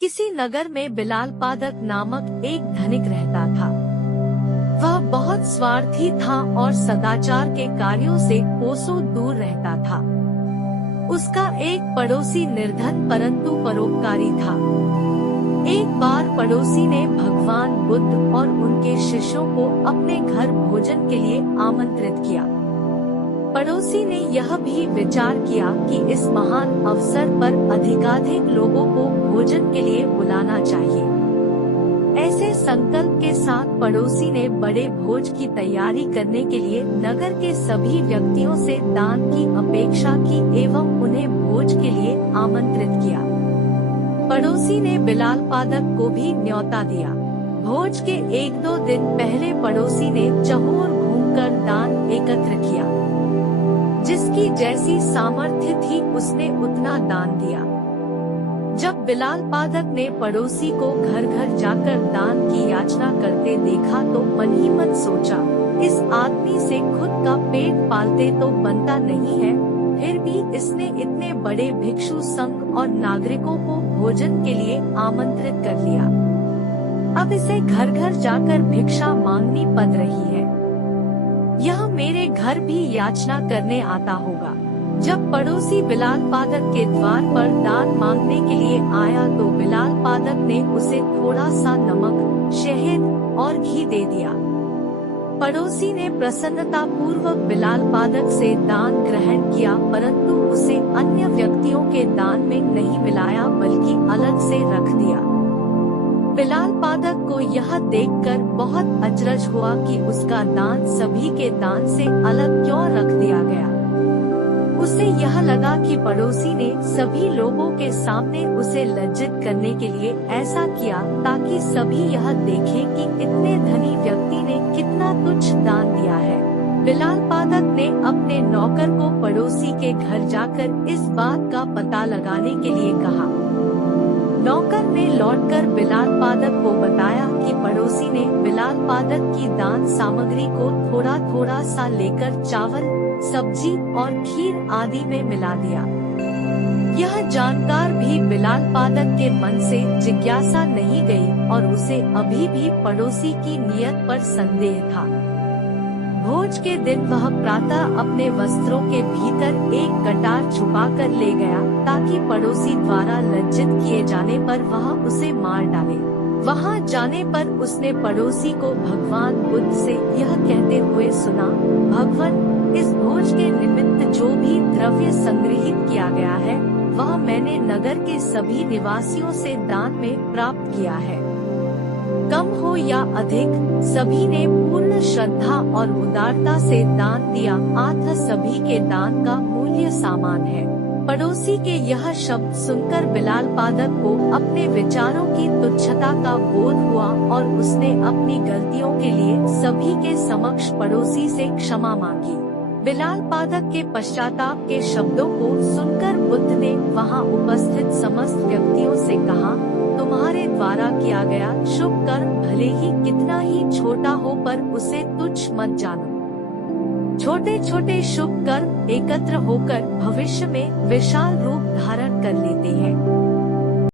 किसी नगर में बिलाल पादक नामक एक धनिक रहता था। वह बहुत स्वार्थी था और सदाचार के कार्यों से कोसों दूर रहता था। उसका एक पड़ोसी निर्धन परंतु परोपकारी था। एक बार पड़ोसी ने भगवान बुद्ध और उनके शिष्यों को अपने घर भोजन के लिए आमंत्रित किया। पड़ोसी ने यह भी विचार किया कि इस महान अवसर पर अधिकाधिक लोगों को भोजन के लिए बुलाना चाहिए। ऐसे संकल्प के साथ पड़ोसी ने बड़े भोज की तैयारी करने के लिए नगर के सभी व्यक्तियों से दान की अपेक्षा की एवं उन्हें भोज के लिए आमंत्रित किया। पड़ोसी ने बिलाल पादक को भी न्योता दिया। भोज के 1-2 दिन पहले पड़ोसी ने चहुर घूमकर दान एकत्र किया। जिसकी जैसी सामर्थ्य थी उसने उतना दान दिया। जब बिलाल पादक ने पड़ोसी को घर घर जाकर दान की याचना करते देखा तो मन ही मन सोचा, इस आदमी से खुद का पेट पालते तो बनता नहीं है, फिर भी इसने इतने बड़े भिक्षु संघ और नागरिकों को भोजन के लिए आमंत्रित कर लिया। अब इसे घर घर जाकर भिक्षा मांगनी पड़ रही है। यह मेरे घर भी याचना करने आता होगा। जब पड़ोसी बिलाल पादक के द्वार पर दान मांगने के लिए आया तो बिलाल पादक ने उसे थोड़ा सा नमक, शहद और घी दे दिया। पड़ोसी ने प्रसन्नता पूर्वक बिलाल पादक से दान ग्रहण किया, परंतु उसे अन्य व्यक्तियों के दान में नहीं मिलाया बल्कि अलग से रख दिया। बिलाल पादक को यह देखकर बहुत अचरज हुआ कि उसका दान सभी के दान से अलग क्यों रख दिया गया। उसे यह लगा कि पड़ोसी ने सभी लोगों के सामने उसे लज्जित करने के लिए ऐसा किया ताकि सभी यह देखें कि इतने धनी व्यक्ति ने कितना तुच्छ दान दिया है। बिलाल पादक ने अपने नौकर को पड़ोसी के घर जाकर इस बात का पता लगाने के लिए कहा। नौकर ने लौटकर बिलाल पादक को बताया कि पड़ोसी ने बिलाल पादक की दान सामग्री को थोड़ा थोड़ा सा लेकर चावल, सब्जी और खीर आदि में मिला दिया। यह जानकार भी बिलाल पादक के मन से जिज्ञासा नहीं गई और उसे अभी भी पड़ोसी की नियत पर संदेह था। भोज के दिन वह प्रातः अपने वस्त्रों के भीतर एक कटार छुपा कर ले गया ताकि पड़ोसी द्वारा लज्जित किए जाने पर वह उसे मार डाले। वहां जाने पर उसने पड़ोसी को भगवान बुद्ध से यह कहते हुए सुना, भगवान, इस भोज के निमित्त जो भी द्रव्य संग्रहित किया गया है वह मैंने नगर के सभी निवासियों से दान में प्राप्त किया है। कम हो या अधिक, सभी ने पूर्ण श्रद्धा और उदारता से दान दिया, अतः सभी के दान का मूल्य समान है। पड़ोसी के यह शब्द सुनकर बिलाल पादक को अपने विचारों की तुच्छता का बोध हुआ और उसने अपनी गलतियों के लिए सभी के समक्ष पड़ोसी से क्षमा मांगी। बिलाल पादक के पश्चाताप के शब्दों को सुनकर बुद्ध ने वहां उपस्थित समस्त व्यक्तियों से कहा, तुम्हारे द्वारा किया गया शुभ कर्म भले ही कितना ही छोटा हो पर उसे तुच्छ मत जानो। छोटे छोटे शुभ कर्म एकत्र होकर भविष्य में विशाल रूप धारण कर लेते हैं।